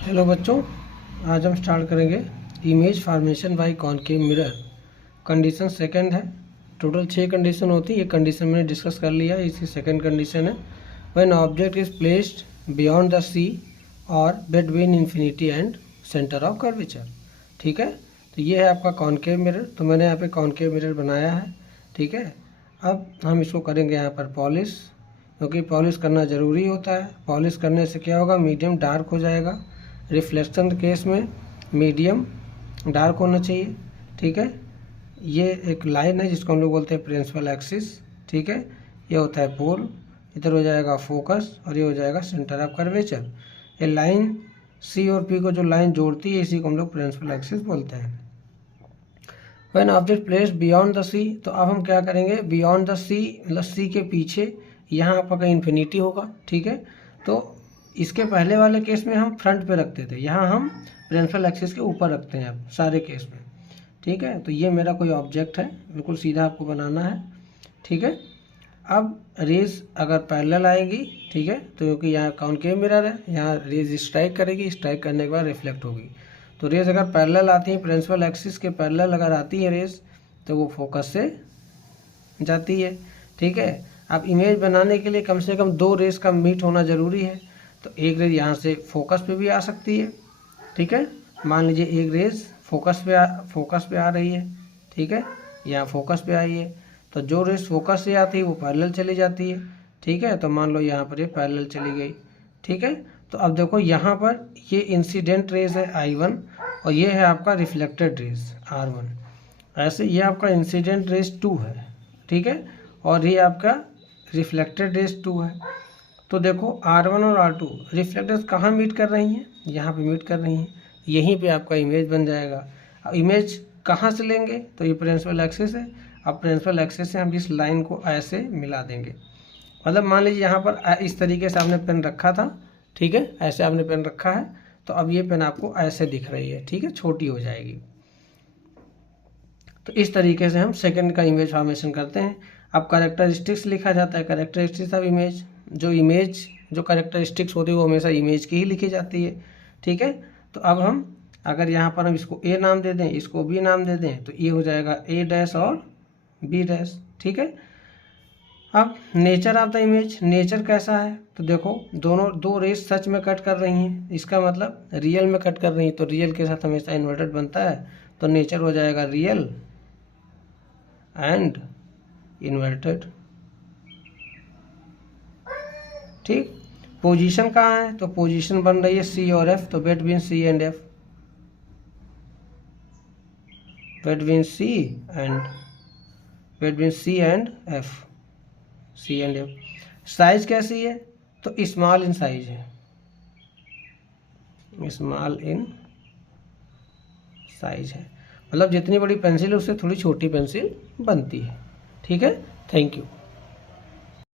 Hello बच्चों, आज हम स्टार्ट करेंगे image formation by concave mirror. Condition second है। टोटल 6 कंडीशन होती है। ये कंडीशन मैंने डिस्कस कर लिया है, इसकी सेकंड कंडीशन है when object is placed beyond the C और between infinity and centre of curvature. ठीक है, तो ये है आपका कॉनकेव मिरर। तो मैंने यहाँ पे कॉनकेव मिरर बनाया है। ठीक है, अब हम इसको करेंगे यहाँ पर पॉलिश, क्योंकि पॉलिश करना ज़रूरी होता है। पॉलिश करने से क्या होगा, मीडियम डार्क हो जाएगा। रिफ्लेक्शन केस में मीडियम डार्क होना चाहिए। ठीक है, ये एक लाइन है जिसको हम लोग बोलते हैं प्रिंसिपल एक्सिस। ठीक है, ये होता है पोल, इधर हो जाएगा फोकस और ये हो जाएगा सेंटर ऑफ कर्वेचर। ये लाइन सी और पी को जो लाइन जोड़ती है, इसी को हम लोग प्रिंसिपल एक्सिस बोलते हैं। When object placed beyond the C, तो अब हम क्या करेंगे, बियॉन्ड द सी मतलब सी के पीछे, यहाँ आपका इन्फिनिटी होगा। ठीक है, तो इसके पहले वाले केस में हम फ्रंट पे रखते थे, यहाँ हम प्रिंसिपल एक्सिस के ऊपर रखते हैं अब सारे केस में। ठीक है, तो ये मेरा कोई ऑब्जेक्ट है, बिल्कुल सीधा आपको बनाना है। ठीक है, अब रेज अगर पैरेलल आएगी, ठीक है, तो क्योंकि यहाँ कॉनकेव मिरर है, यहाँ रेज स्ट्राइक करेगी, स्ट्राइक करने के बाद रिफ्लेक्ट होगी। तो रेज अगर पैरेलल आती है, प्रिंसिपल एक्सिस के पैरेलल अगर आती है रेज, तो वो फोकस से जाती है। ठीक है, अब इमेज बनाने के लिए कम से कम 2 रेज का मीट होना ज़रूरी है। तो एक रेज यहाँ से फोकस पे भी आ सकती है। ठीक है, मान लीजिए एक रेज फोकस पे आ रही है। ठीक है, यहाँ फोकस पे आई है, तो जो रेज फोकस से आती है वो पैरेलल चली जाती है। ठीक है, तो मान लो यहाँ पर ये पैरेलल चली गई। ठीक है, तो अब देखो यहाँ पर ये इंसिडेंट रेज है I1 और ये है आपका रिफ्लेक्टेड रेज R1। ऐसे ये आपका इंसिडेंट रेज 2 है। ठीक है, और ये आपका रिफ्लेक्टेड रेज 2 है। तो देखो R1 और R2 रिफ्लेक्टर्स कहाँ मीट कर रही हैं, यहाँ पे मीट कर रही हैं, यहीं पे आपका इमेज बन जाएगा। अब इमेज कहाँ से लेंगे, तो ये प्रिंसिपल एक्सिस है। अब प्रिंसिपल एक्सिस से हम इस लाइन को ऐसे मिला देंगे। मतलब मान लीजिए यहाँ पर इस तरीके से आपने पेन रखा था। ठीक है, ऐसे आपने पेन रखा है, तो अब ये पेन आपको ऐसे दिख रही है। ठीक है, छोटी हो जाएगी। तो इस तरीके से हम सेकंड का इमेज फॉर्मेशन करते हैं। अब कैरेक्टरिस्टिक्स लिखा जाता है, कैरेक्टरिस्टिक्स ऑफ इमेज। जो कैरेक्टरिस्टिक्स होती है वो हमेशा इमेज की ही लिखी जाती है। ठीक है, तो अब हम अगर यहाँ पर हम इसको ए नाम दे दें, इसको बी नाम दे दें, तो ये हो जाएगा ए डैश और बी डैश। ठीक है, अब nature of the image, nature कैसा है, तो देखो दोनों 2 रेज सच में कट कर रही हैं, इसका मतलब रियल में कट कर रही हैं, तो रियल के साथ हमेशा इन्वर्टेड बनता है, तो नेचर हो जाएगा रियल एंड इन्वर्टेड। ठीक, पोजीशन कहाँ है, तो पोजीशन बन रही है सी और एफ, तो between C and F, between C and F. Size कैसी है, तो स्मॉल इन साइज है, स्मॉल इन साइज है, मतलब जितनी बड़ी पेंसिल है उससे थोड़ी छोटी पेंसिल बनती है। ठीक है, थैंक यू।